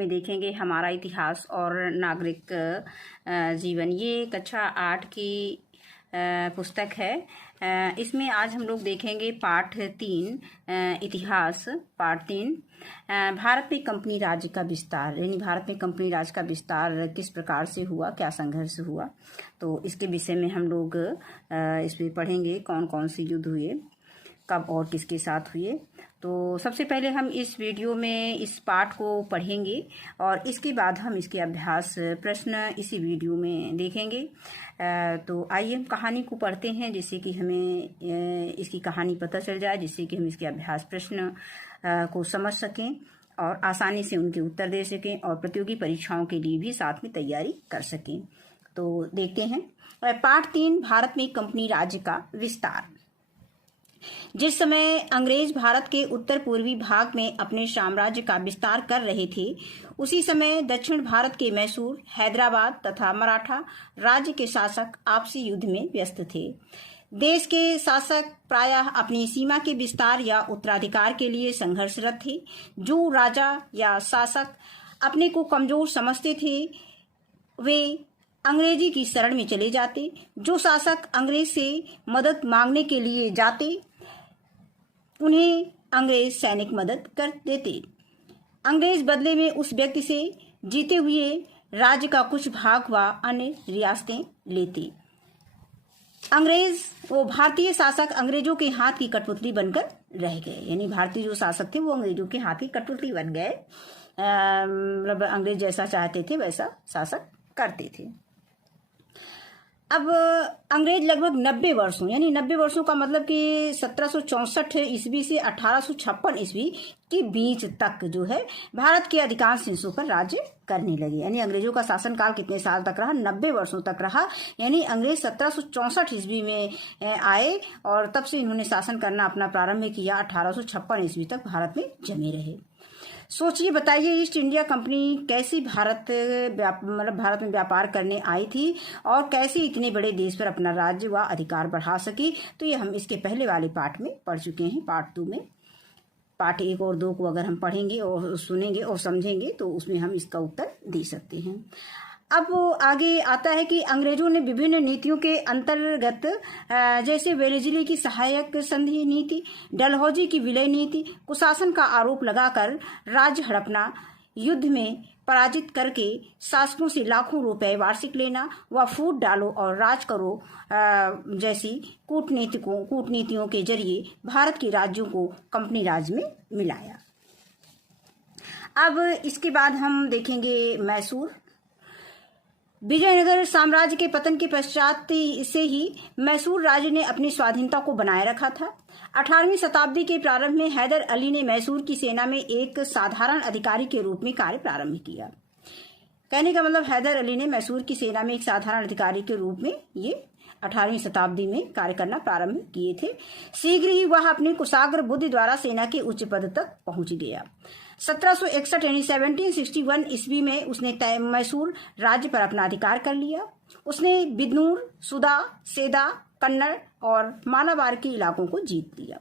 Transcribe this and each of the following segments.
में देखेंगे हमारा इतिहास और नागरिक जीवन। ये कक्षा 8 की पुस्तक है। इसमें आज हम लोग देखेंगे पाठ 3 इतिहास। पाठ 3 भारत में कंपनी राज्य का विस्तार, यानी भारत में कंपनी राज्य का विस्तार किस प्रकार से हुआ, क्या संघर्ष हुआ, तो इसके विषय में हम लोग इसमें पढ़ेंगे कौन कौन से युद्ध हुए, कब और किसके साथ हुए। तो सबसे पहले हम इस वीडियो में इस पाठ को पढ़ेंगे और इसके बाद हम इसके अभ्यास प्रश्न इसी वीडियो में देखेंगे। तो आइए हम कहानी को पढ़ते हैं, जिससे कि हमें इसकी कहानी पता चल जाए, जिससे कि हम इसके अभ्यास प्रश्न को समझ सकें और आसानी से उनके उत्तर दे सकें और प्रतियोगी परीक्षाओं के लिए भी साथ में तैयारी कर सकें। तो देखते हैं पाठ 3 भारत में कंपनी राज्य का विस्तार। जिस समय अंग्रेज भारत के उत्तर पूर्वी भाग में अपने साम्राज्य का विस्तार कर रहे थे, उसी समय दक्षिण भारत के मैसूर, हैदराबाद तथा मराठा राज्य के शासक आपसी युद्ध में व्यस्त थे। देश के शासक प्रायः अपनी सीमा के विस्तार या उत्तराधिकार के लिए संघर्षरत थे। जो राजा या शासक अपने को कमजोर समझते थे, वे अंग्रेजी की शरण में चले जाते। जो शासक अंग्रेज से मदद मांगने के लिए जाते, उन्हें अंग्रेज सैनिक मदद कर देते। अंग्रेज बदले में उस व्यक्ति से जीते हुए राज्य का कुछ भाग व अन्य रियासतें लेते। अंग्रेज वो भारतीय शासक अंग्रेजों के हाथ की कठपुतली बनकर रह गए, यानी भारतीय जो शासक थे वो अंग्रेजों के हाथ की कठपुतली बन गए। मतलब अंग्रेज जैसा चाहते थे वैसा शासक करते थे। अब अंग्रेज लगभग 90 वर्षों, यानी 90 वर्षों का मतलब कि 1764 ईस्वी से 1856 ईस्वी के बीच तक जो है भारत के अधिकांश हिस्सों पर राज्य करने लगे। यानी अंग्रेजों का शासनकाल कितने साल तक रहा? 90 वर्षों तक रहा। यानी अंग्रेज 1764 ईस्वी में आए और तब से इन्होंने शासन करना अपना प्रारंभ किया। 1856 ईस्वी तक भारत में जमे रहे। सोचिए, बताइए, ईस्ट इंडिया कंपनी कैसे भारत में व्यापार करने आई थी और कैसे इतने बड़े देश पर अपना राज्य व अधिकार बढ़ा सकी। तो ये हम इसके पहले वाले पाठ में पढ़ चुके हैं। पार्ट 2 में पार्ट 1 और 2 को अगर हम पढ़ेंगे और सुनेंगे और समझेंगे तो उसमें हम इसका उत्तर दे सकते हैं। अब आगे आता है कि अंग्रेजों ने विभिन्न नीतियों के अंतर्गत जैसे वेलेस्ली की सहायक संधि नीति, डलहौजी की विलय नीति, कुशासन का आरोप लगाकर राज्य हड़पना, युद्ध में पराजित करके शासकों से लाखों रुपए वार्षिक लेना व फूट डालो और राज करो जैसी कूटनीतियों के जरिए भारत के राज्यों को कंपनी राज में मिलाया। अब इसके बाद हम देखेंगे मैसूर। विजयनगर साम्राज्य के पतन के पश्चात से ही मैसूर राज्य ने अपनी स्वाधीनता को बनाए रखा था। 18वीं शताब्दी के प्रारंभ में हैदर अली ने मैसूर की सेना में एक साधारण अधिकारी के रूप में कार्य प्रारंभ किया। कहने का मतलब हैदर अली ने मैसूर की सेना में एक साधारण अधिकारी के रूप में ये 18वीं शताब्दी में कार्य करना प्रारंभ किए थे। शीघ्र ही वह अपनी कुशाग्र बुद्धि द्वारा सेना के उच्च पद तक पहुंच गया। 1761 यानी 1761 ईस्वी में उसने मैसूर राज्य पर अपना अधिकार कर लिया। उसने बिदनूर, सुदा, सेदा, कन्नड़ और मालाबार के इलाकों को जीत लिया।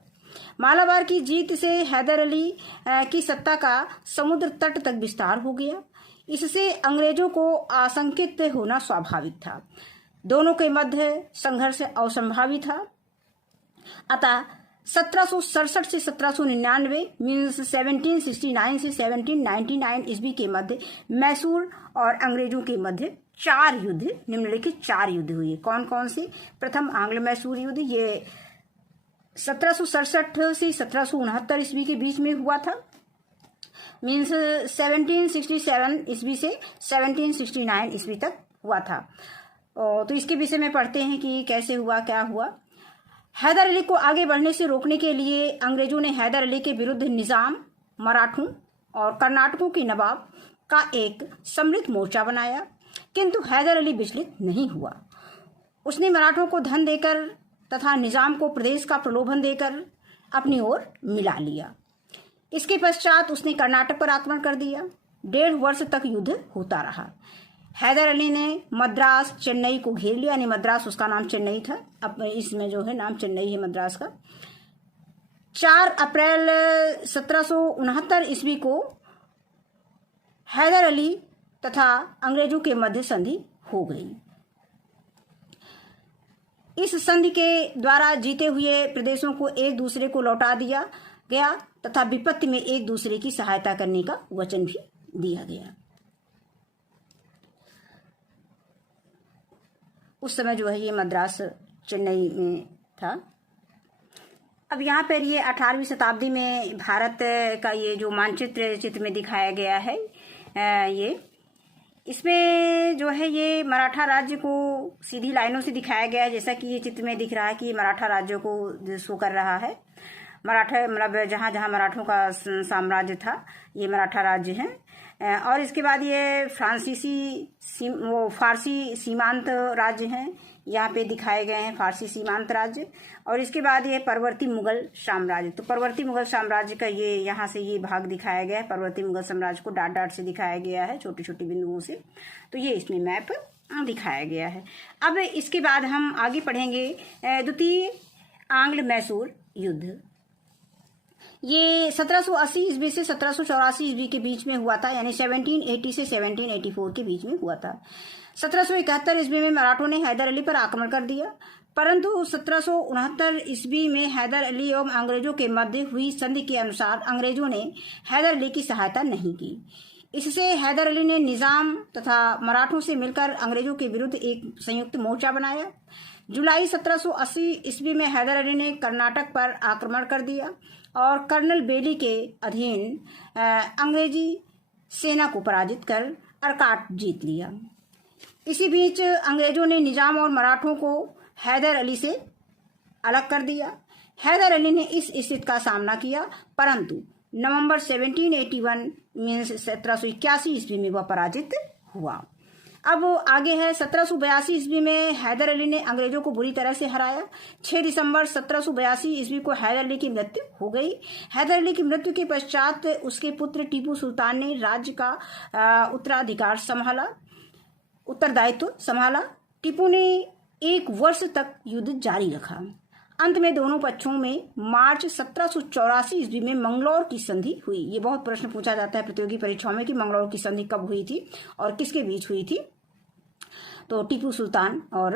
मालाबार की जीत से हैदर अली की सत्ता का समुद्र तट तक विस्तार हो गया। इससे अंग्रेजों को आशंकित होना स्वाभाविक था। दोनों के मध्य संघर्ष असंभावी था। अतः 1767 से 1799 मीन्स 1769 से 1799 ईस्वी के मध्य मैसूर और अंग्रेजों के मध्य 4 युद्ध, निम्नलिखित 4 युद्ध हुए। कौन कौन से? प्रथम आंग्ल मैसूर युद्ध, ये 1767 से 1769 ईस्वी के बीच में हुआ था। मीन्स 1767 ईस्वी से 1769 ईस्वी तक हुआ था। तो इसके विषय में पढ़ते हैं कि कैसे हुआ, क्या हुआ। हैदर अली को आगे बढ़ने से रोकने के लिए अंग्रेजों ने हैदर अली के विरुद्ध निजाम, मराठों और कर्नाटकों के नवाब का एक सम्मिलित मोर्चा बनाया, किंतु हैदर अली विचलित नहीं हुआ। उसने मराठों को धन देकर तथा निजाम को प्रदेश का प्रलोभन देकर अपनी ओर मिला लिया। इसके पश्चात उसने कर्नाटक पर आक्रमण कर दिया। 1.5 वर्ष तक युद्ध होता रहा। हैदर अली ने मद्रास, चेन्नई को घेर लिया, यानी मद्रास उसका नाम चेन्नई था, अब इसमें जो है नाम चेन्नई है मद्रास का। 4 अप्रैल 1769 ईस्वी को हैदर अली तथा अंग्रेजों के मध्य संधि हो गई। इस संधि के द्वारा जीते हुए प्रदेशों को एक दूसरे को लौटा दिया गया तथा विपत्ति में एक दूसरे की सहायता करने का वचन भी दिया गया। उस समय जो है ये मद्रास चेन्नई में था। अब यहाँ पर ये 18वीं शताब्दी में भारत का ये जो मानचित्र चित्र में दिखाया गया है, ये इसमें जो है ये मराठा राज्य को सीधी लाइनों से दिखाया गया है, जैसा कि ये चित्र में दिख रहा है कि ये मराठा राज्य को शो कर रहा है। मराठा मतलब जहाँ जहाँ मराठों का साम्राज्य था ये मराठा राज्य है। और इसके बाद ये फारसी सीमांत राज्य हैं, यहाँ पे दिखाए गए हैं फारसी सीमांत राज्य। और इसके बाद ये परवर्ती मुगल साम्राज्य, तो परवर्ती मुगल साम्राज्य का ये यहाँ से ये भाग दिखाया गया है। परवर्ती मुगल साम्राज्य को डाट डाट से दिखाया गया है, छोटी छोटी बिंदुओं से, तो ये इसमें मैप दिखाया गया है। अब इसके बाद हम आगे पढ़ेंगे द्वितीय आंग्ल मैसूर युद्ध। ये 1780 ईस्वी से 1784 ईस्वी के बीच में हुआ था, यानी 1780 से 1784 के बीच में हुआ था। 1771 ईस्वी में मराठों ने हैदर अली पर आक्रमण कर दिया, परंतु 1769 ईस्वी में हैदर अली एवं अंग्रेजों के मध्य हुई संधि के अनुसार अंग्रेजों ने हैदर अली की सहायता नहीं की। इससे हैदर अली ने निजाम तथा मराठों से मिलकर अंग्रेजों के विरुद्ध एक संयुक्त मोर्चा बनाया। जुलाई 1780 ईस्वी में हैदर अली ने कर्नाटक पर आक्रमण कर दिया और कर्नल बेली के अधीन अंग्रेजी सेना को पराजित कर अर्काट जीत लिया। इसी बीच अंग्रेजों ने निजाम और मराठों को हैदर अली से अलग कर दिया। हैदर अली ने इस स्थिति का सामना किया, परंतु नवंबर 1781 मीन्स 1781 ईस्वी में वह पराजित हुआ। अब आगे है 1782 ईस्वी में हैदर अली ने अंग्रेजों को बुरी तरह से हराया। 6 दिसंबर 1782 ईस्वी को हैदर अली की मृत्यु हो गई। हैदर अली की मृत्यु के पश्चात उसके पुत्र टीपू सुल्तान ने राज्य का उत्तरदायित्व संभाला। टीपू ने 1 वर्ष तक युद्ध जारी रखा। अंत में दोनों पक्षों में मार्च 1784 ईस्वी में मंगलौर की संधि हुई। ये बहुत प्रश्न पूछा जाता है प्रतियोगी परीक्षाओं में कि मंगलौर की संधि कब हुई थी और किसके बीच हुई थी। तो टीपू सुल्तान और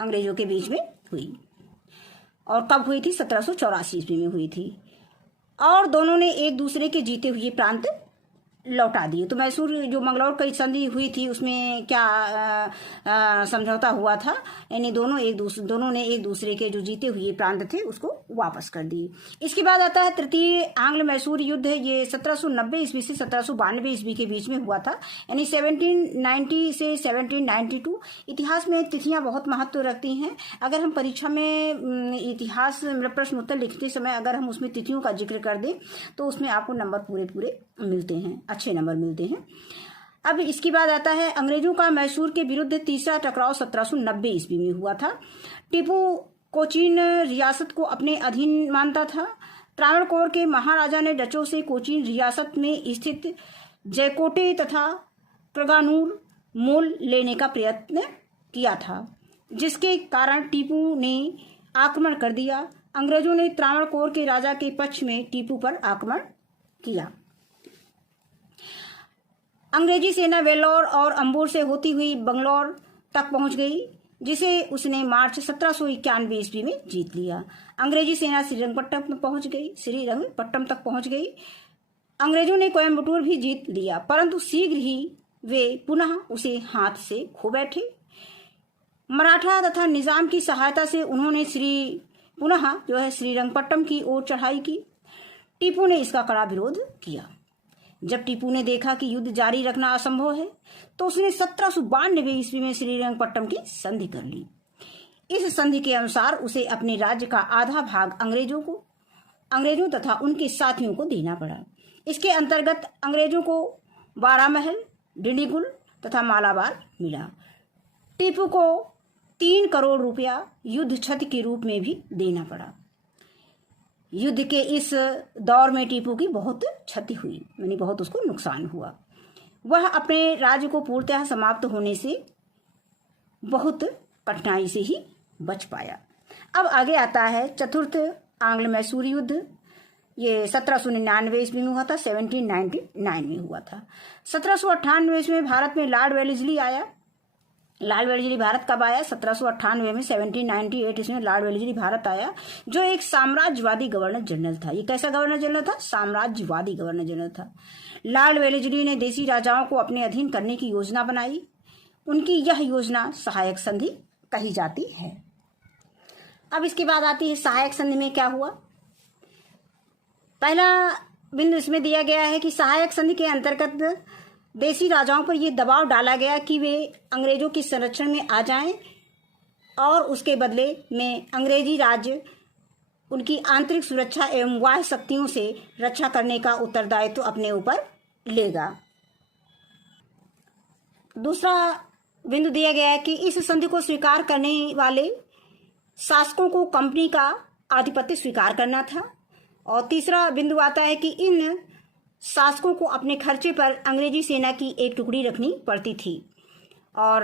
अंग्रेजों के बीच में हुई। और कब हुई थी? 1784 ईस्वी में हुई थी। और दोनों ने एक दूसरे के जीते हुए प्रांत लौटा दिए। तो मैसूर जो मंगलौर की संधि हुई थी उसमें क्या समझौता हुआ था, यानी दोनों ने एक दूसरे के जो जीते हुए प्रांत थे उसको वापस कर दिए। इसके बाद आता है तृतीय आंग्ल मैसूर युद्ध। ये 1790 ईस्वी से 1792 ईस्वी के बीच में हुआ था, यानी 1790 से 1792। इतिहास में तिथियां बहुत महत्व रखती हैं। अगर हम परीक्षा में इतिहास प्रश्न उत्तर लिखते समय अगर हम उसमें तिथियों का जिक्र कर दें तो उसमें आपको नंबर पूरे मिलते हैं, अच्छे नंबर मिलते हैं। अब इसके बाद आता है अंग्रेजों का मैसूर के विरुद्ध तीसरा टकराव 1790 ईस्वी में हुआ था। टीपू कोचीन रियासत को अपने अधीन मानता था। त्रावणकोर के महाराजा ने डचों से कोचीन रियासत में स्थित जयकोटे तथा प्रगानूर मोल लेने का प्रयत्न किया था, जिसके कारण टीपू ने आक्रमण कर दिया। अंग्रेजों ने त्रावणकोर के राजा के पक्ष में टीपू पर आक्रमण किया। अंग्रेजी सेना वेल्लोर और अंबूर से होती हुई बंगलौर तक पहुंच गई, जिसे उसने मार्च 1791 ईस्वी में जीत लिया। अंग्रेजी सेना श्रीरंगपट्टम तक पहुंच गई। अंग्रेजों ने कोयम्बटूर भी जीत लिया, परंतु शीघ्र ही वे पुनः उसे हाथ से खो बैठे। मराठा तथा निजाम की सहायता से उन्होंने पुनः श्रीरंगपट्टम की ओर चढ़ाई की। टीपू ने इसका कड़ा विरोध किया। जब टीपू ने देखा कि युद्ध जारी रखना असंभव है तो उसने 1792 ईस्वी में श्रीरंगपट्टम की संधि कर ली। इस संधि के अनुसार उसे अपने राज्य का आधा भाग अंग्रेजों तथा उनके साथियों को देना पड़ा। इसके अंतर्गत अंग्रेजों को बारामहल, डिंडीगुल तथा मालाबार मिला। टीपू को 3 करोड़ रुपया युद्ध क्षति के रूप में भी देना पड़ा। युद्ध के इस दौर में टीपू की बहुत क्षति हुई, यानी बहुत उसको नुकसान हुआ। वह अपने राज्य को पूर्णतः समाप्त होने से बहुत कठिनाई से ही बच पाया। अब आगे आता है चतुर्थ आंग्ल मैसूर युद्ध। ये 1799 ईस्वी में हुआ था, 1799 में हुआ था। 1798 ईस्वी में भारत में लॉर्ड वेलेस्ली आया। लॉर्ड वेलेस्ली भारत कब आया? 1798 में। 1798 ईस्वी में लॉर्ड वेलेस्ली भारत आया, जो एक साम्राज्यवादी गवर्नर जनरल था। ये कैसा गवर्नर जनरल था? साम्राज्यवादी गवर्नर जनरल था। लॉर्ड वेलेस्ली ने देसी राजाओं को अपने अधीन करने की योजना बनाई। उनकी यह योजना सहायक संधि कही जाती है। अब इसके बाद आती है सहायक संधि में क्या हुआ। पहला बिंदु इसमें दिया गया है कि सहायक संधि के अंतर्गत देसी राजाओं पर यह दबाव डाला गया कि वे अंग्रेजों के संरक्षण में आ जाएं और उसके बदले में अंग्रेजी राज्य उनकी आंतरिक सुरक्षा एवं बाह्य शक्तियों से रक्षा करने का उत्तरदायित्व अपने ऊपर लेगा। दूसरा बिंदु दिया गया है कि इस संधि को स्वीकार करने वाले शासकों को कंपनी का आधिपत्य स्वीकार करना था। और तीसरा बिंदु आता है कि इन शासकों को अपने खर्चे पर अंग्रेजी सेना की एक टुकड़ी रखनी पड़ती थी। और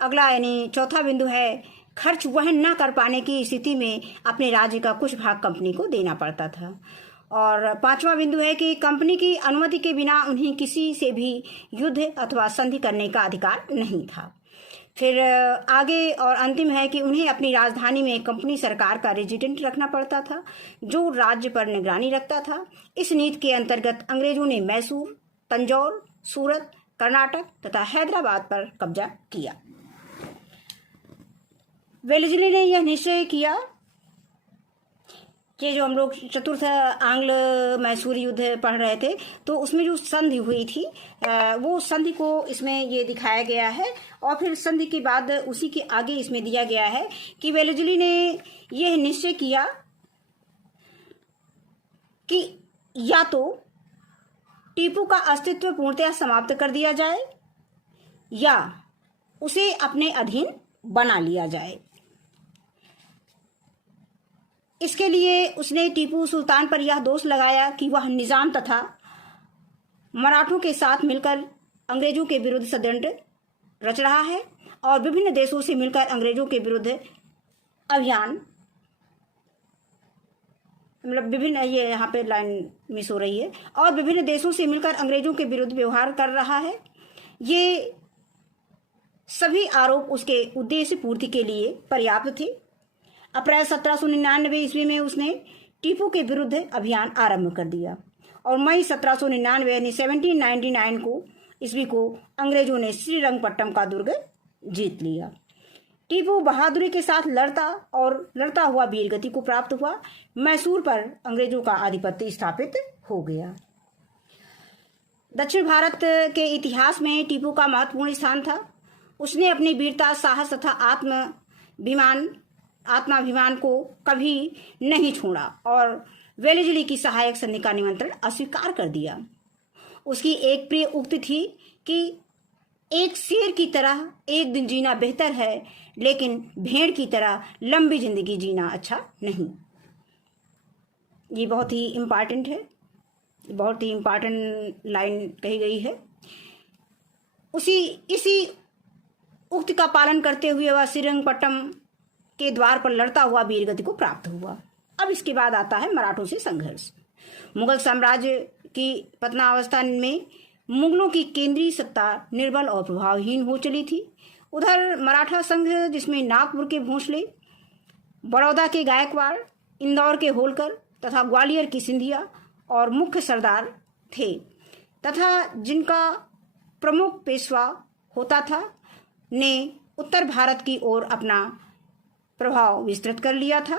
अगला यानी चौथा बिंदु है खर्च वहन न कर पाने की स्थिति में अपने राज्य का कुछ भाग कंपनी को देना पड़ता था। और पांचवा बिंदु है कि कंपनी की अनुमति के बिना उन्हें किसी से भी युद्ध अथवा संधि करने का अधिकार नहीं था। फिर आगे और अंतिम है कि उन्हें अपनी राजधानी में कंपनी सरकार का रेजिडेंट रखना पड़ता था, जो राज्य पर निगरानी रखता था। इस नीति के अंतर्गत अंग्रेजों ने मैसूर, तंजौर, सूरत, कर्नाटक तथा हैदराबाद पर कब्जा किया। वेलेस्ली ने यह निश्चय किया कि जो हम लोग चतुर्थ आंग्ल मैसूर युद्ध पढ़ रहे थे, तो उसमें जो संधि हुई थी वो संधि को इसमें ये दिखाया गया है। और फिर संधि के बाद उसी के आगे इसमें दिया गया है कि वेलेस्ली ने यह निश्चय किया कि या तो टीपू का अस्तित्व पूर्णतः समाप्त कर दिया जाए या उसे अपने अधीन बना लिया जाए। इसके लिए उसने टीपू सुल्तान पर यह दोष लगाया कि वह निजाम तथा मराठों के साथ मिलकर अंग्रेजों के विरुद्ध षड्यंत्र रच रहा है और विभिन्न देशों से मिलकर अंग्रेजों के विरुद्ध अभियान, मतलब विभिन्न, ये यहाँ पे लाइन मिस हो रही है, और विभिन्न देशों से मिलकर अंग्रेजों के विरुद्ध व्यवहार कर रहा है। ये सभी आरोप उसके उद्देश्य पूर्ति के लिए पर्याप्त थे। अप्रैल 1799 ईस्वी में उसने टीपू के विरुद्ध अभियान आरंभ कर दिया और मई 1799 यानी 1799 ईस्वी को अंग्रेजों ने श्रीरंगपट्टम का दुर्ग जीत लिया। टीपू बहादुरी के साथ लड़ता हुआ वीरगति को प्राप्त हुआ। मैसूर पर अंग्रेजों का आधिपत्य स्थापित हो गया। दक्षिण भारत के इतिहास में टीपू का महत्वपूर्ण स्थान था। उसने अपनी वीरता, साहस तथा आत्माभिमान को कभी नहीं छोड़ा और वेलेस्ली की सहायक संधि का निमंत्रण अस्वीकार कर दिया। उसकी एक प्रिय उक्ति थी कि एक शेर की तरह एक दिन जीना बेहतर है, लेकिन भेड़ की तरह लंबी जिंदगी जीना अच्छा नहीं। ये बहुत ही इम्पॉर्टेंट है, बहुत ही इम्पॉर्टेंट लाइन कही गई है। इसी उक्ति का पालन करते हुए वह श्रीरंगपट्टम के द्वार पर लड़ता हुआ वीरगति को प्राप्त हुआ। अब इसके बाद आता है मराठों से संघर्ष। मुगल साम्राज्य की पतनावस्था में मुगलों की केंद्रीय सत्ता निर्बल और प्रभावहीन हो चली थी। उधर मराठा संघ, जिसमें नागपुर के भोंसले, बड़ौदा के गायकवाड़, इंदौर के होलकर तथा ग्वालियर की सिंधिया और मुख्य सरदार थे तथा जिनका प्रमुख पेशवा होता था, ने उत्तर भारत की ओर अपना प्रभाव विस्तृत कर लिया था।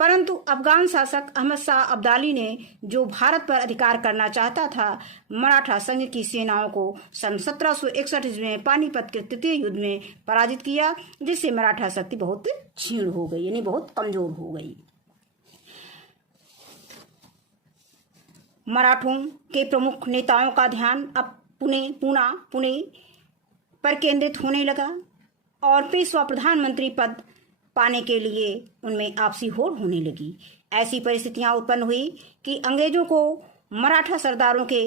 परंतु अफगान शासक अहमद शाह अब्दाली ने, जो भारत पर अधिकार करना चाहता था, मराठा संघ की सेनाओं को सन 1761 ईस्वी में पानीपत के तृतीय युद्ध में पराजित किया, जिससे मराठा शक्ति बहुत क्षीण हो गई, यानी बहुत कमजोर हो गई। मराठों के प्रमुख नेताओं का ध्यान अब पुणे पर केंद्रित होने लगा और पेशवा प्रधानमंत्री पद पाने के लिए उनमें आपसी होड़ होने लगी। ऐसी परिस्थितियां उत्पन्न हुई कि अंग्रेजों को मराठा सरदारों के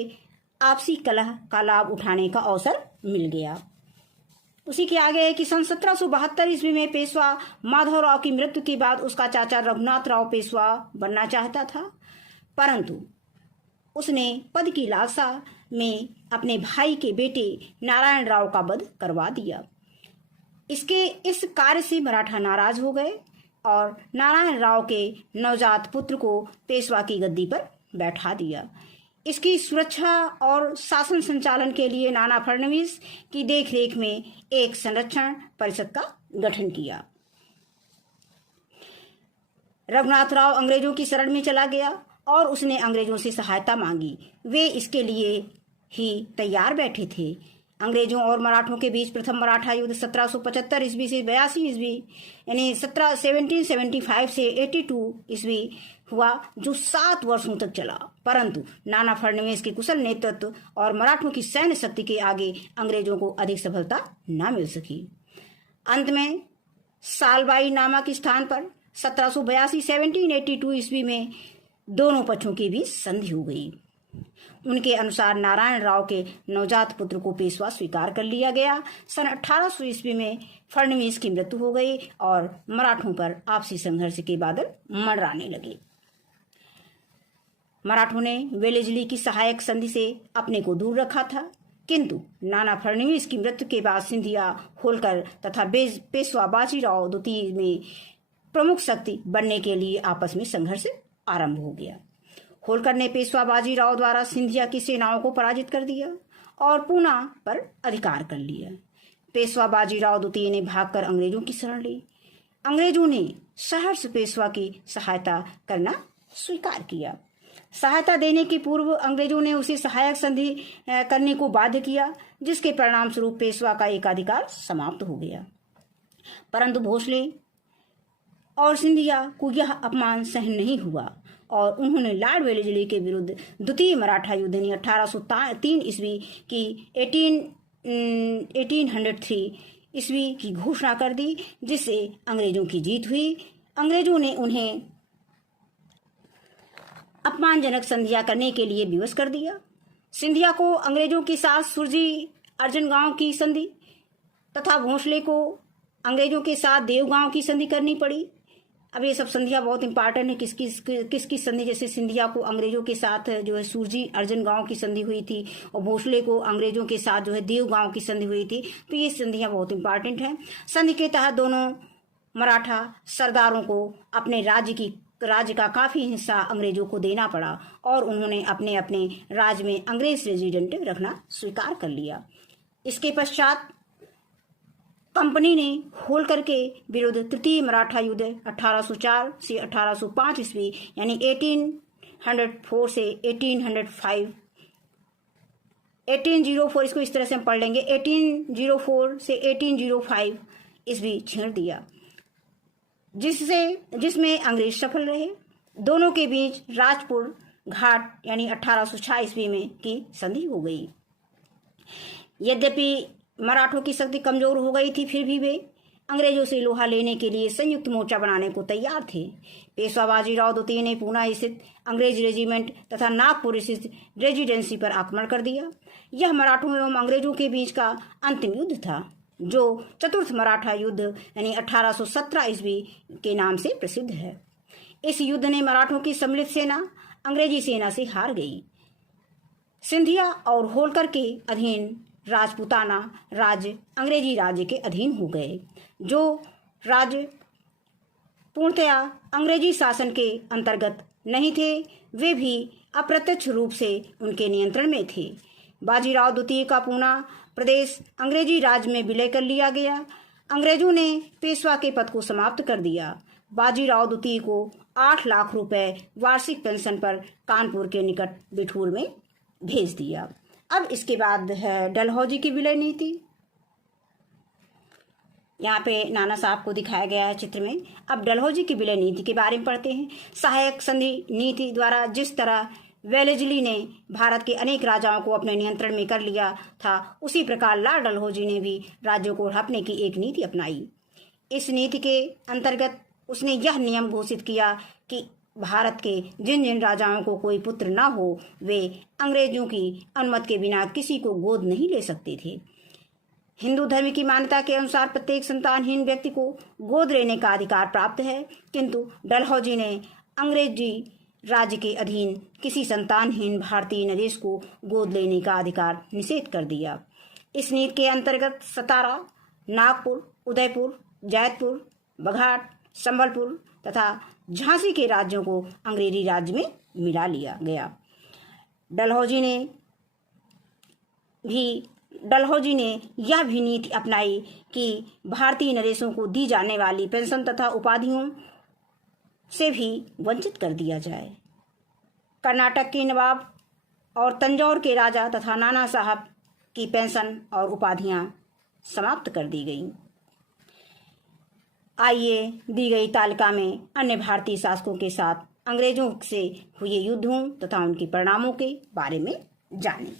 आपसी कलह का लाभ उठाने का अवसर मिल गया। उसी के आगे है कि सन 1772 ईस्वी में पेशवा माधवराव की मृत्यु के बाद उसका चाचा रघुनाथ राव पेशवा बनना चाहता था, परंतु उसने पद की लालसा में अपने भाई के बेटे नारायण राव का वध करवा दिया। इसके इस कार्य से मराठा नाराज हो गए और नारायण राव के नवजात पुत्र को पेशवा की गद्दी पर बैठा दिया। इसकी सुरक्षा और शासन संचालन के लिए नाना फडणवीस की देखरेख में एक संरक्षण परिषद का गठन किया। रघुनाथ राव अंग्रेजों की शरण में चला गया और उसने अंग्रेजों से सहायता मांगी। वे इसके लिए ही तैयार बैठे थे। अंग्रेजों और मराठों के बीच प्रथम मराठा युद्ध 1775 ईस्वी से 82 ईस्वी यानी 1775 से 82 ईस्वी हुआ, जो 7 वर्षों तक चला। परंतु नाना फडणवीस के कुशल नेतृत्व और मराठों की सैन्य शक्ति के आगे अंग्रेजों को अधिक सफलता न मिल सकी। अंत में सालबाई नामक स्थान पर 1782 ईस्वी में दोनों पक्षों के बीच संधि हो गई। उनके अनुसार नारायण राव के नवजात पुत्र को पेशवा स्वीकार कर लिया गया। सन 1800 ईस्वी में फडणवीस की मृत्यु हो गई और मराठों पर आपसी संघर्ष के बादल मंडराने लगे। मराठों ने वेलेजली की सहायक संधि से अपने को दूर रखा था, किंतु नाना फडणवीस की मृत्यु के बाद सिंधिया, होलकर तथा पेशवा बाजीराव द्वितीय में प्रमुख शक्ति बनने के लिए आपस में संघर्ष आरंभ हो गया। होलकर ने पेशवा बाजीराव द्वारा सिंधिया की सेनाओं को पराजित कर दिया और पूना पर अधिकार कर लिया। पेशवा बाजीराव द्वितीय ने भागकर अंग्रेजों की शरण ली। अंग्रेजों ने सहर्ष पेशवा की सहायता करना स्वीकार किया। सहायता देने के पूर्व अंग्रेजों ने उसे सहायक संधि करने को बाध्य किया, जिसके परिणाम स्वरूप पेशवा का एकाधिकार समाप्त हो गया। परंतु भोसले और सिंधिया को यह अपमान सहन नहीं हुआ और उन्होंने लॉर्ड वेलेस्ली के विरुद्ध द्वितीय मराठा युद्ध यानी 1803 ईस्वी की 1803 ईस्वी की घोषणा कर दी, जिससे अंग्रेजों की जीत हुई। अंग्रेजों ने उन्हें अपमानजनक संधियां करने के लिए विवश कर दिया। सिंधिया को अंग्रेजों के साथ सुरजी अर्जनगांव की संधि तथा भोसले को अंग्रेजों के साथ देवगांव की संधि करनी पड़ी। अब ये सब संधियां बहुत इंपॉर्टेंट है, किसकी संधि, जैसे सिंधिया को अंग्रेजों के साथ जो है सुरजी अर्जनगांव की संधि हुई थी और भोसले को अंग्रेजों के साथ जो है देवगांव की संधि हुई थी। तो ये संधियां बहुत इंपॉर्टेंट हैं। संधि के तहत दोनों मराठा सरदारों को अपने राज्य का काफी हिस्सा अंग्रेजों को देना पड़ा और उन्होंने अपने अपने राज्य में अंग्रेज रेजिडेंट रखना स्वीकार कर लिया। इसके पश्चात कंपनी ने होलकर के विरुद्ध तृतीय मराठा युद्ध 1804 से 1805 ईस्वी यानी 1804 से 1804 इसको इस तरह से हम पढ़ लेंगे, 1804 से 1805 ईस्वी छेड़ दिया, जिसमें अंग्रेज सफल रहे। दोनों के बीच राजपुर घाट यानी 1806 ईस्वी में की संधि हो गई। यद्यपि मराठों की शक्ति कमजोर हो गई थी, फिर भी वे अंग्रेजों से लोहा लेने के लिए संयुक्त मोर्चा बनाने को तैयार थे। पेशवा बाजीराव द्वितीय ने पूना स्थित अंग्रेज रेजिमेंट तथा नागपुर स्थित रेजिडेंसी पर आक्रमण कर दिया। यह मराठों एवं अंग्रेजों के बीच का अंतिम युद्ध था, जो चतुर्थ मराठा युद्ध यानी 1817 ईस्वी के नाम से प्रसिद्ध है। इस युद्ध ने मराठों की सम्मिलित सेना अंग्रेजी सेना से हार गई। सिंधिया और होलकर के अधीन राजपूताना राज्य अंग्रेजी राज्य के अधीन हो गए। जो राज्य पूर्णतया अंग्रेजी शासन के अंतर्गत नहीं थे, वे भी अप्रत्यक्ष रूप से उनके नियंत्रण में थे। बाजीराव द्वितीय का पूना प्रदेश अंग्रेजी राज्य में विलय कर लिया गया। अंग्रेजों ने पेशवा के पद को समाप्त कर दिया। बाजीराव द्वितीय को 8 लाख रुपए वार्षिक पेंशन पर कानपुर के निकट बिठूर में भेज दिया। अब इसके बाद है डलहौजी की विलय नीति। यहाँ पे नाना साहब को दिखाया गया है चित्र में। अब डलहौजी की विलय नीति के बारे में पढ़ते हैं। सहायक संधि नीति द्वारा जिस तरह वेलेस्ली ने भारत के अनेक राजाओं को अपने नियंत्रण में कर लिया था, उसी प्रकार लॉर्ड डलहौजी ने भी राज्यों को हड़पने की एक नीति अपनाई। इस नीति के अंतर्गत उसने यह नियम घोषित किया कि भारत के जिन जिन राजाओं को कोई पुत्र न हो, वे अंग्रेजों की अनुमति के बिना किसी को गोद नहीं ले सकते थे। हिंदू धर्म की मान्यता के अनुसार प्रत्येक संतानहीन व्यक्ति को गोद लेने का अधिकार प्राप्त है, किंतु डलहौजी ने अंग्रेजी राज्य के अधीन किसी संतानहीन भारतीय नरेश को गोद लेने का अधिकार निषेध कर दिया। इस नीति के अंतर्गत सतारा, नागपुर, उदयपुर, जैतपुर, बघाट, संबलपुर तथा झांसी के राज्यों को अंग्रेजी राज्य में मिला लिया गया। डलहौजी ने यह भी नीति अपनाई कि भारतीय नरेशों को दी जाने वाली पेंशन तथा उपाधियों से भी वंचित कर दिया जाए। कर्नाटक के नवाब और तंजौर के राजा तथा नाना साहब की पेंशन और उपाधियां समाप्त कर दी गईं। आइए दी गई तालिका में अन्य भारतीय शासकों के साथ अंग्रेजों से हुए युद्धों तथा उनके परिणामों के बारे में जानें।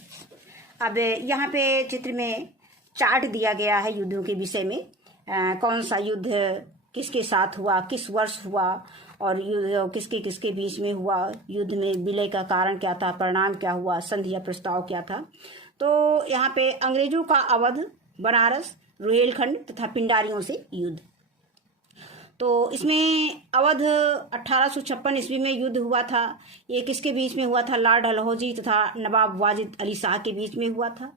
अब यहाँ पे चित्र में चार्ट दिया गया है युद्धों के विषय में, कौन सा युद्ध किसके साथ हुआ, किस वर्ष हुआ और युद्ध किसके किसके बीच में हुआ, युद्ध में विलय का कारण क्या था, परिणाम क्या हुआ, संधि या प्रस्ताव क्या था। तो यहाँ पे अंग्रेजों का अवध, बनारस, रुहेलखंड तथा पिंडारियों से युद्ध। तो इसमें अवध 1856 ईस्वी में युद्ध हुआ था। ये किसके बीच में हुआ था? लॉर्ड डलहौजी तथा नवाब वाजिद अली शाह के बीच में हुआ था।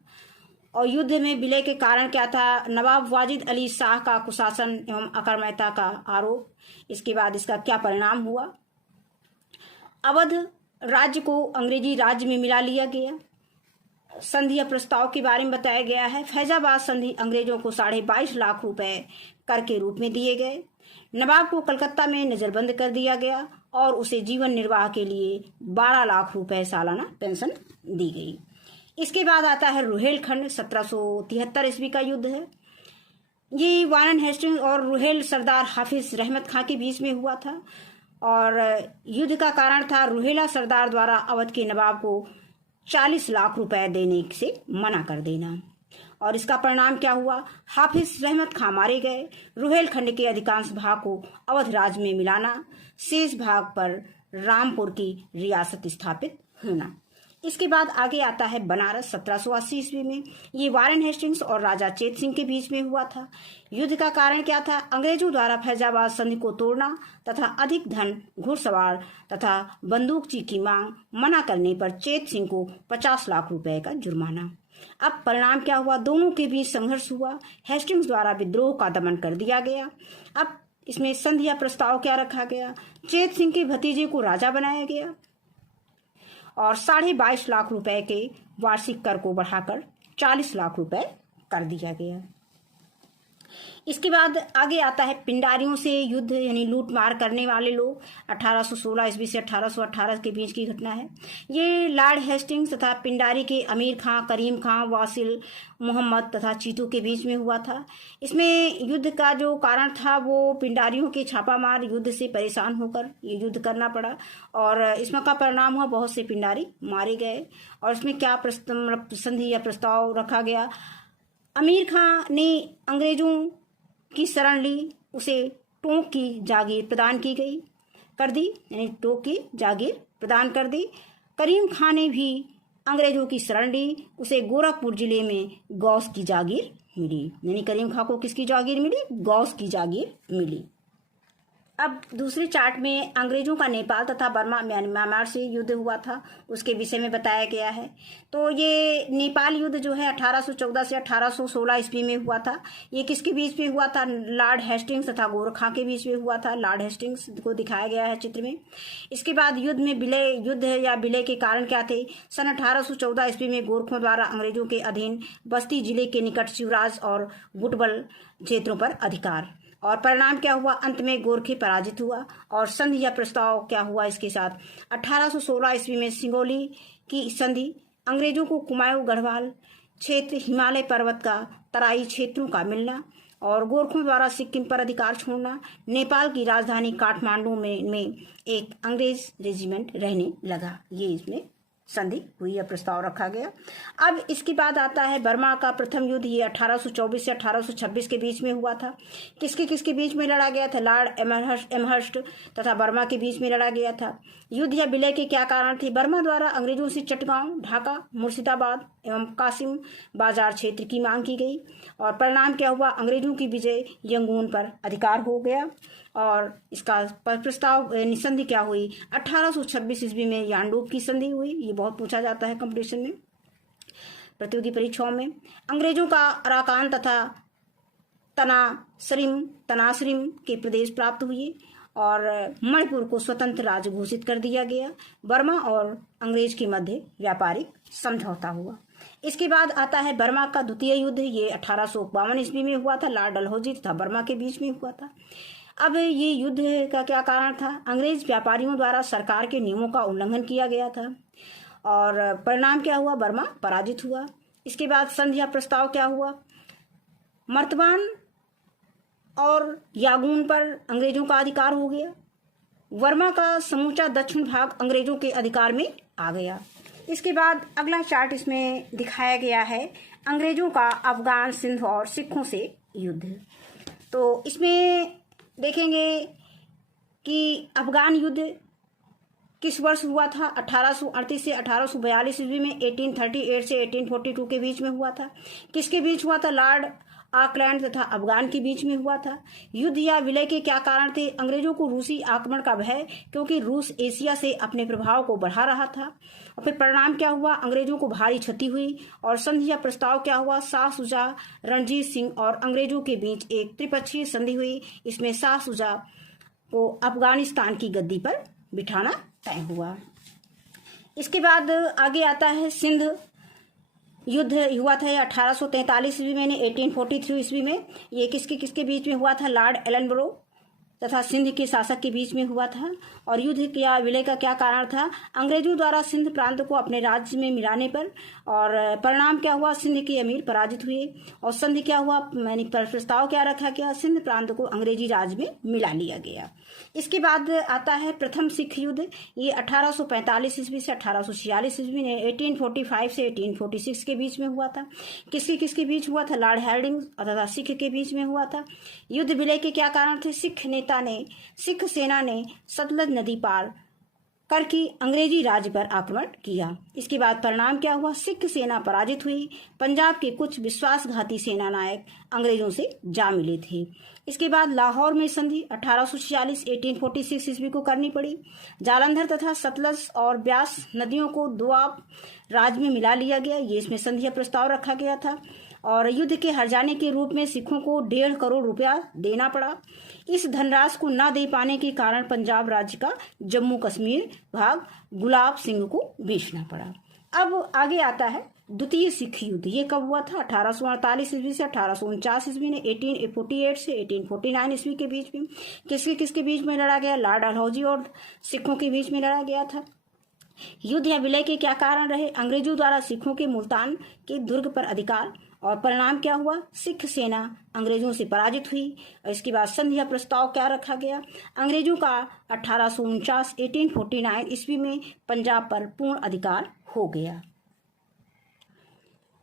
और युद्ध में विलय के कारण क्या था? नवाब वाजिद अली शाह का कुशासन एवं अकर्मण्यता का आरोप। इसके बाद इसका क्या परिणाम हुआ? अवध राज्य को अंग्रेजी राज्य में मिला लिया गया। संधि या प्रस्ताव के बारे में बताया गया है। फैजाबाद संधि अंग्रेजों को 22.5 लाख रुपए कर के रूप में दिए गए। नवाब को कलकत्ता में नजरबंद कर दिया गया और उसे जीवन निर्वाह के लिए 12 लाख रुपए सालाना पेंशन दी गई। इसके बाद आता है रुहेलखंड, 1773 ईस्वी का युद्ध है। ये वारन हेस्टिंग्स और रुहेल सरदार हाफिज रहमत खां के बीच में हुआ था और युद्ध का कारण था रुहेला सरदार द्वारा अवध के नवाब को 40 लाख रुपए देने से मना कर देना। और इसका परिणाम क्या हुआ? हाफिज रहमत खां मारे गए। रुहेलखंड के अधिकांश भाग को अवध राज्य में मिलाना, शेष भाग पर रामपुर की रियासत स्थापित होना। इसके बाद आगे आता है बनारस, 1780 ईस्वी में। ये वारन हेस्टिंग्स और राजा चेत सिंह के बीच में हुआ था। युद्ध का कारण क्या था? अंग्रेजों द्वारा फैजाबाद संधि को तोड़ना तथा अधिक धन, घुड़सवार तथा बंदूकची की मांग मना करने पर चेत सिंह को 50 लाख रुपए का जुर्माना। अब परिणाम क्या हुआ? दोनों के बीच संघर्ष हुआ। हेस्टिंग्स द्वारा विद्रोह का दमन कर दिया गया। अब इसमें संधि या प्रस्ताव क्या रखा गया? चेत सिंह के भतीजे को राजा बनाया गया और 22.5 लाख रुपए के वार्षिक कर को बढ़ाकर 40 लाख रुपए कर दिया गया। इसके बाद आगे आता है पिंडारियों से युद्ध, यानी लूट मार करने वाले लोग। 1816 ईस्वी से 1818 के बीच की घटना है। ये लॉर्ड हेस्टिंग्स तथा पिंडारी के अमीर खां, करीम खां, वासिल मोहम्मद तथा चीतू के बीच में हुआ था। इसमें युद्ध का जो कारण था वो पिंडारियों के छापामार युद्ध से परेशान होकर ये युद्ध करना पड़ा और इसमें का परिणाम हुआ बहुत से पिंडारी मारे गए। और इसमें क्या संधि या प्रस्ताव रखा गया? अमीर खां ने अंग्रेजों की शरण ली, उसे टोंक की जागीर प्रदान कर दी, यानी टोंक की जागीर प्रदान कर दी। करीम खां ने भी अंग्रेजों की शरण ली, उसे गोरखपुर जिले में गौस की जागीर मिली। यानी करीम खां को किसकी जागीर मिली? गौस की जागीर मिली। अब दूसरे चार्ट में अंग्रेजों का नेपाल तथा बर्मा म्यांमार से युद्ध हुआ था, उसके विषय में बताया गया है। तो ये नेपाल युद्ध जो है 1814 से 1816 ईस्वी में हुआ था। ये किसके बीच में हुआ था? लॉर्ड हेस्टिंग्स तथा गोरखा के बीच में हुआ था। लॉर्ड हेस्टिंग्स को दिखाया गया है चित्र में। इसके बाद युद्ध में विलय के कारण क्या थे? सन 1814 ईस्वी में गोरखों द्वारा अंग्रेजों के अधीन बस्ती जिले के निकट शिवराज और गुटबल क्षेत्रों पर अधिकार। और परिणाम क्या हुआ? अंत में गोरखे पराजित हुआ। और संधि या प्रस्ताव क्या हुआ इसके साथ? 1816 ईस्वी में सिंगोली की संधि, अंग्रेजों को कुमाऊं गढ़वाल क्षेत्र, हिमालय पर्वत का तराई क्षेत्रों का मिलना और गोरखों द्वारा सिक्किम पर अधिकार छोड़ना। नेपाल की राजधानी काठमांडू में एक अंग्रेज रेजिमेंट रहने लगा। ये इसमें संधि हुई या प्रस्ताव रखा गया। अब इसके बाद आता है बर्मा का प्रथम युद्ध। ये 1824 से 1826 के बीच में हुआ था। किसके बीच में लड़ा गया था? लॉर्ड एमहर्स्ट तथा बर्मा के बीच में लड़ा गया था। युद्ध या विलय के क्या कारण थे? बर्मा द्वारा अंग्रेजों से चटगांव, ढाका, मुर्शिदाबाद एवं कासिम बाजार क्षेत्र की मांग की गई और परिणाम क्या हुआ? अंग्रेजों की विजय यंगून पर अधिकार हो गया। और इसका प्रस्ताव संधि क्या हुई? 1826 ईस्वी में यानडोब की संधि हुई। ये बहुत पूछा जाता है कंपटीशन में, प्रतियोगी परीक्षाओं में। अंग्रेजों का अराकान तथा तनासरिम के प्रदेश प्राप्त हुए और मणिपुर को स्वतंत्र राज्य घोषित कर दिया गया। बर्मा और अंग्रेज के मध्य व्यापारिक समझौता हुआ। इसके बाद आता है बर्मा का द्वितीय युद्ध। ये 1852 ईस्वी में हुआ था। लॉर्ड डलहौजी तथा बर्मा के बीच में हुआ था। अब ये युद्ध का क्या कारण था? अंग्रेज व्यापारियों द्वारा सरकार के नियमों का उल्लंघन किया गया था और परिणाम क्या हुआ? बर्मा पराजित हुआ। इसके बाद संधि प्रस्ताव क्या हुआ? मर्तबान और यागून पर अंग्रेजों का अधिकार हो गया। बर्मा का समूचा दक्षिण भाग अंग्रेजों के अधिकार में आ गया। इसके बाद अगला चार्ट इसमें दिखाया गया है अंग्रेजों का अफगान, सिंध और सिखों से युद्ध। तो इसमें देखेंगे कि अफगान युद्ध किस वर्ष हुआ था? 1838 से 1842 ईस्वी में। 1838 से 1842 के बीच में हुआ था। किसके बीच हुआ था? लॉर्ड ऑकलैंड तथा अफगान के बीच में हुआ था। युद्ध या विलय के क्या कारण थे? अंग्रेजों को रूसी आक्रमण का भय, क्योंकि रूस एशिया से अपने प्रभाव को बढ़ा रहा था। और फिर परिणाम क्या हुआ? अंग्रेजों को भारी क्षति हुई। और संधि या प्रस्ताव क्या हुआ? शाह शुजा, रणजीत सिंह और अंग्रेजों के बीच एक त्रिपक्षीय संधि हुई। इसमें शाह शुजा को अफगानिस्तान की गद्दी पर बिठाना तय हुआ। इसके बाद आगे आता है सिंध युद्ध हुआ था 1843 ईस्वी में, 1843 ईस्वी में। ये किसके किसके बीच में हुआ था? लॉर्ड एलनबरो तथा सिंध के शासक के बीच में हुआ था। और युद्ध या विलय का क्या कारण था? अंग्रेजों द्वारा सिंध प्रांत को अपने राज्य में मिलाने पर। और परिणाम क्या हुआ? सिंध के अमीर पराजित हुए। और संधि क्या हुआ? प्रस्ताव क्या रखा गया? सिंध प्रांत को अंग्रेजी राज्य में मिला लिया गया। इसके बाद आता है प्रथम सिख युद्ध। ये 1845 ईस्वी से 1846 ईस्वी में, 1845 से 1846 के बीच में हुआ था। किसके किसके बीच हुआ था? लॉर्ड हार्डिंग तथा सिख के बीच में हुआ था। युद्ध विलय के क्या कारण थे? सिख सेना ने सतलज नदी पार करके अंग्रेजी राज्य पर आक्रमण किया। इसके बाद परिणाम क्या हुआ? सिख सेना पराजित हुई। पंजाब के कुछ विश्वासघाती सेना नायक अंग्रेजों से जा मिले थे। इसके बाद लाहौर में संधि 1846 1846 ईस्वी को करनी पड़ी। जालंधर तथा सतलज और ब्यास नदियों को दोआब राज्य में मिला लिया गया। ये इसमें संधि प्रस्ताव रखा गया था। और युद्ध के हर्जाने के रूप में सिखों को 1.5 करोड़ रुपया देना पड़ा। इस धनराशि को न दे पाने के कारण पंजाब राज्य का जम्मू कश्मीर भाग गुलाब सिंह को बेचना पड़ा। अब आगे आता है द्वितीय सिख युद्ध। ये कब हुआ था? 1848 ईस्वी से 1849 ईस्वी में, 1848 से 1849 ईस्वी के बीच में। किसके किसके बीच में लड़ा गया? लॉर्ड डलहौजी और सिखों के बीच में लड़ा गया था। युद्ध या विलय के क्या कारण रहे? अंग्रेजों द्वारा सिखों के मुल्तान के दुर्ग पर अधिकार। और परिणाम क्या हुआ? सिख सेना अंग्रेजों से पराजित हुई। और इसके बाद संधि प्रस्ताव क्या रखा गया? अंग्रेजों का 1849 1849 ईस्वी में पंजाब पर पूर्ण अधिकार हो गया।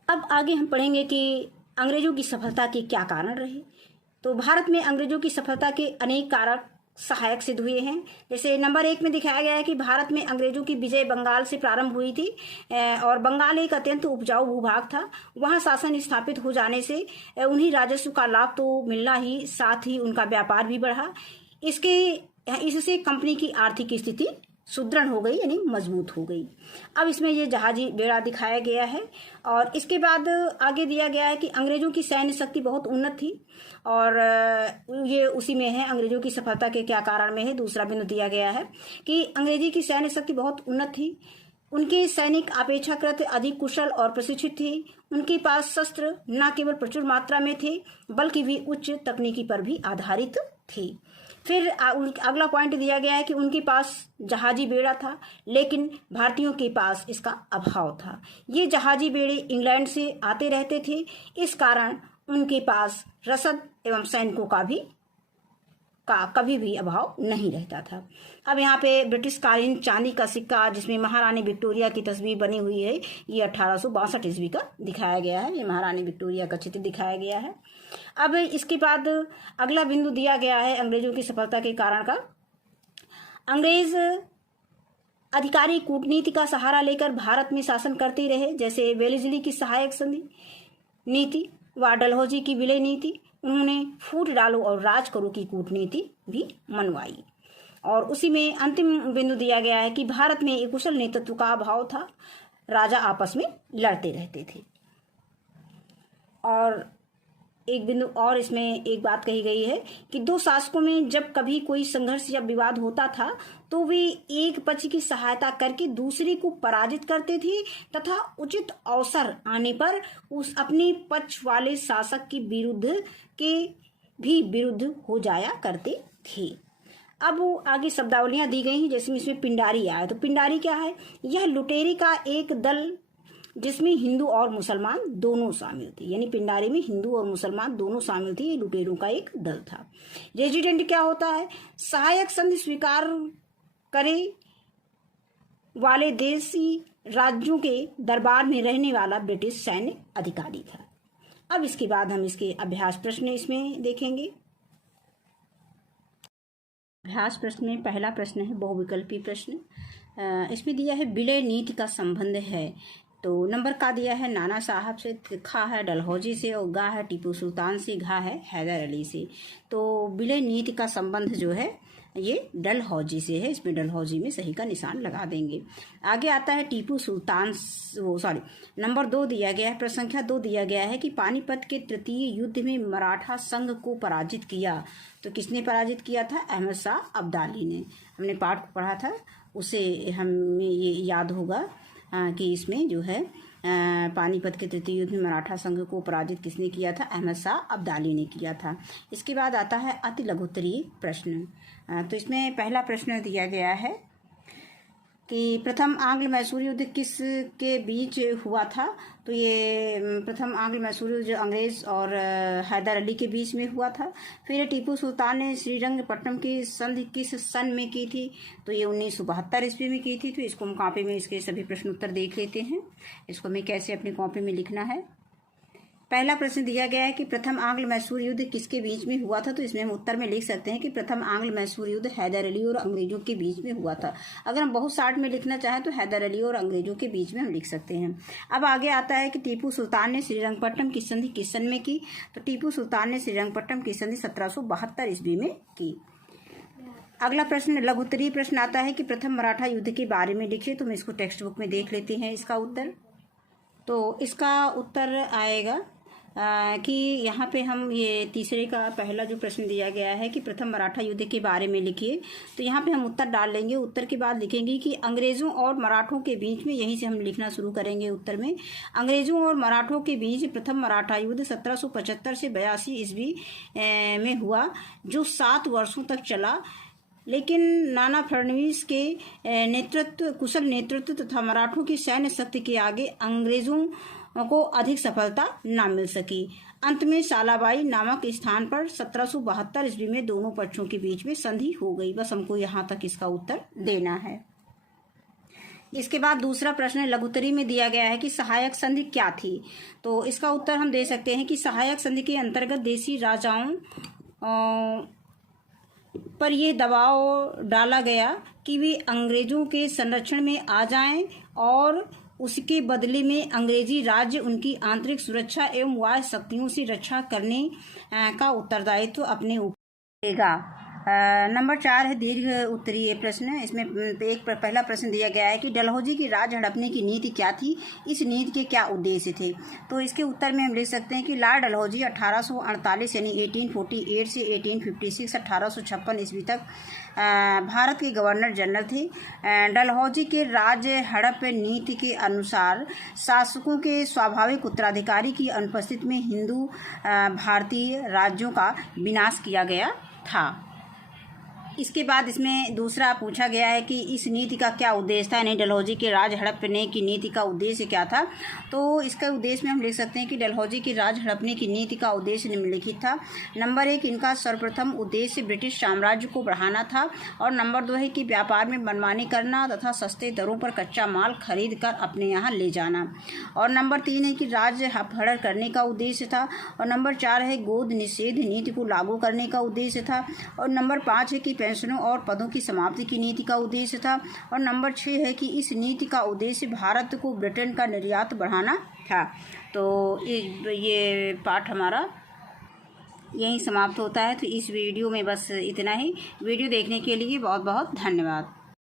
अब आगे हम पढ़ेंगे कि अंग्रेजों की सफलता के क्या कारण रहे। तो भारत में अंग्रेजों की सफलता के अनेक कारक सहायक सिद्ध हुए हैं। जैसे नंबर 1 में दिखाया गया है कि भारत में अंग्रेजों की विजय बंगाल से प्रारंभ हुई थी और बंगाल एक अत्यंत उपजाऊ भूभाग था। वहां शासन स्थापित हो जाने से उन्हीं राजस्व का लाभ तो मिलना ही, साथ ही उनका व्यापार भी बढ़ा। इससे कंपनी की आर्थिक स्थिति सुदृढ़ हो गई, यानी मजबूत हो गई। अब इसमें ये जहाजी बेड़ा दिखाया गया है। और इसके बाद आगे दिया गया है कि अंग्रेजों की सैन्य शक्ति बहुत उन्नत थी। और ये उसी में है, अंग्रेजों की सफलता के क्या कारण में है। दूसरा बिंदु दिया गया है कि अंग्रेजी की सैन्य शक्ति बहुत उन्नत थी। उनके सैनिक अपेक्षाकृत अधिक कुशल और प्रशिक्षित थे। उनके पास शस्त्र न केवल प्रचुर मात्रा में थे, बल्कि भी उच्च तकनीकी पर भी आधारित थे। फिर अगला पॉइंट दिया गया है कि उनके पास जहाजी बेड़ा था, लेकिन भारतीयों के पास इसका अभाव था। ये जहाजी बेड़े इंग्लैंड से आते रहते थे, इस कारण उनके पास रसद एवं सैनिकों का कभी भी अभाव नहीं रहता था। अब यहाँ पे ब्रिटिश कालीन चांदी का सिक्का जिसमें महारानी विक्टोरिया की तस्वीर बनी हुई है, ये 1862 ईस्वी का दिखाया गया है। ये महारानी विक्टोरिया का चित्र दिखाया गया है। अब इसके बाद अगला बिंदु दिया गया है अंग्रेजों की सफलता के कारण का। अंग्रेज अधिकारी कूटनीति का सहारा लेकर भारत में शासन करते रहे, जैसे वेलेस्ली की सहायक संधि नीति व डलहौजी की विलय नीति। उन्होंने फूट डालो और राज करो की कूटनीति भी मनवाई। और उसी में अंतिम बिंदु दिया गया है कि भारत में एक कुशल नेतृत्व का अभाव था, राजा आपस में लड़ते रहते थे। और एक बिंदु और इसमें एक बात कही गई है कि दो शासकों में जब कभी कोई संघर्ष या विवाद होता था तो वे एक पक्ष की सहायता करके दूसरे को पराजित करते थे तथा उचित अवसर आने पर उस अपने पक्ष वाले शासक के विरुद्ध हो जाया करते थे। अब वो आगे शब्दावलियां दी गई हैं, जैसे इसमें पिंडारी आया। तो पिंडारी क्या है? यह लुटेरे का एक दल जिसमें हिंदू और मुसलमान दोनों शामिल थे, यानी पिंडारी में हिंदू और मुसलमान दोनों शामिल थे। ये लुटेरों का एक दल था। रेजिडेंट क्या होता है? सहायक संधि स्वीकार करे वाले देशी राज्यों के दरबार में रहने वाला ब्रिटिश सैन्य अधिकारी था। अब इसके बाद हम इसके अभ्यास प्रश्न इसमें देखेंगे। अभ्यास प्रश्न में पहला प्रश्न है बहुविकल्पी प्रश्न। इसमें दिया है विलय नीति का संबंध है। तो नंबर का दिया है नाना साहब से, खा है डलहौजी से, और गा है टीपू सुल्तान से, घा है हैदर अली से। तो विलय नीति का संबंध जो है ये डलहौजी से है। इसमें डलहौजी में सही का निशान लगा देंगे। आगे आता है टीपू सुल्तान, नंबर 2 दिया गया है, प्रश्न संख्या 2 दिया गया है कि पानीपत के तृतीय युद्ध में मराठा संघ को पराजित किया। तो किसने पराजित किया था? अहमद शाह अब्दाली ने। हमने पाठ को पढ़ा था, उसे हमें ये याद होगा कि इसमें जो है पानीपत के तृतीय युद्ध में मराठा संघ को पराजित किसने किया था? अहमद शाह अब्दाली ने किया था। इसके बाद आता है अति लघुत्तरीय प्रश्न। तो इसमें पहला प्रश्न दिया गया है कि प्रथम आंग्ल मैसूर युद्ध किस के बीच हुआ था? तो ये प्रथम आंग्ल मैसूर युद्ध अंग्रेज और हैदर अली के बीच में हुआ था। फिर टीपू सुल्तान ने श्रीरंगपट्टनम की संधि किस सन में की थी? तो ये 1972 ईस्वी में की थी। तो इसको हम कॉपी में इसके सभी प्रश्न उत्तर देख लेते हैं। इसको हमें कैसे अपनी कॉपी में लिखना है। पहला प्रश्न दिया गया है कि प्रथम आंग्ल मैसूर युद्ध किसके बीच में हुआ था? तो इसमें हम उत्तर में लिख सकते हैं कि प्रथम आंग्ल मैसूर युद्ध हैदर अली और अंग्रेजों के बीच में हुआ था। अगर हम बहुत शार्ट में लिखना चाहें तो हैदर अली और अंग्रेजों के बीच में हम लिख सकते हैं। अब आगे आता है कि टीपू सुल्तान ने श्रीरंगपट्टनम की संधि किस सन में की? तो टीपू सुल्तान ने श्रीरंगपट्टनम की संधि 1772 ईस्वी में की। अगला प्रश्न लघुत्तरीय प्रश्न आता है कि प्रथम मराठा युद्ध के बारे में लिखिए। तो हम इसको टेक्स्ट बुक में देख लेते हैं इसका उत्तर। तो इसका उत्तर आएगा कि यहाँ पे हम ये तीसरे का पहला जो प्रश्न दिया गया है कि प्रथम मराठा युद्ध के बारे में लिखिए। तो यहाँ पे हम उत्तर डाल लेंगे। उत्तर के बाद लिखेंगे कि अंग्रेज़ों और मराठों के बीच में, यहीं से हम लिखना शुरू करेंगे उत्तर में, अंग्रेज़ों और मराठों के बीच प्रथम मराठा युद्ध 1775 से 82 ईस्वी में हुआ, जो 7 वर्षों तक चला। लेकिन नाना फडणवीस के कुशल नेतृत्व तथा मराठों की सैन्य शक्ति के आगे अंग्रेजों को अधिक सफलता न मिल सकी। अंत में सालाबाई नामक स्थान पर 1772 ईस्वी में दोनों पक्षों के बीच में संधि हो गई। बस हमको यहाँ तक इसका उत्तर देना है। इसके बाद दूसरा प्रश्न लघुत्तरी में दिया गया है कि सहायक संधि क्या थी? तो इसका उत्तर हम दे सकते हैं कि सहायक संधि के अंतर्गत देशी राजाओं पर यह दबाव डाला गया कि वे अंग्रेजों के संरक्षण में आ जाएं और उसके बदले में अंग्रेजी राज्य उनकी आंतरिक सुरक्षा एवं बाह्य शक्तियों से रक्षा करने का उत्तरदायित्व अपने ऊपर लेगा। नंबर 4 है दीर्घ उत्तरीय प्रश्न। इसमें पहला प्रश्न दिया गया है कि डलहौजी की राज हड़पने की नीति क्या थी? इस नीति के क्या उद्देश्य थे? तो इसके उत्तर में हम लिख सकते हैं कि लॉर्ड डलहौजी 1848 यानी 1848 से 1856 1856 ईस्वी तक भारत के गवर्नर जनरल थे। डलहौजी के राज हड़प नीति के अनुसार शासकों के स्वाभाविक उत्तराधिकारी की अनुपस्थिति में हिंदू भारतीय राज्यों का विनाश किया गया था। इसके बाद इसमें दूसरा पूछा गया है कि इस नीति का क्या उद्देश्य था, यानी डलहौजी के राज हड़पने की नीति का उद्देश्य क्या था? तो इसका उद्देश्य में हम लिख सकते हैं कि डलहौजी की राज हड़पने की नीति का उद्देश्य निम्नलिखित था। नंबर 1, इनका सर्वप्रथम उद्देश्य ब्रिटिश साम्राज्य को बढ़ाना था। और नंबर 2 है कि व्यापार में मनमानी करना तथा सस्ते दरों पर कच्चा माल खरीद कर अपने यहाँ ले जाना। और नंबर 3 है कि राज अपहरण करने का उद्देश्य था। और नंबर 4 है गोद निषेध नीति को लागू करने का उद्देश्य था। और नंबर 5 है कि पेंशनों और पदों की समाप्ति की नीति का उद्देश्य था। और नंबर 6 है कि इस नीति का उद्देश्य भारत को ब्रिटेन का निर्यात बढ़ाना था। तो ये पाठ हमारा यहीं समाप्त होता है। तो इस वीडियो में बस इतना ही। वीडियो देखने के लिए बहुत बहुत धन्यवाद।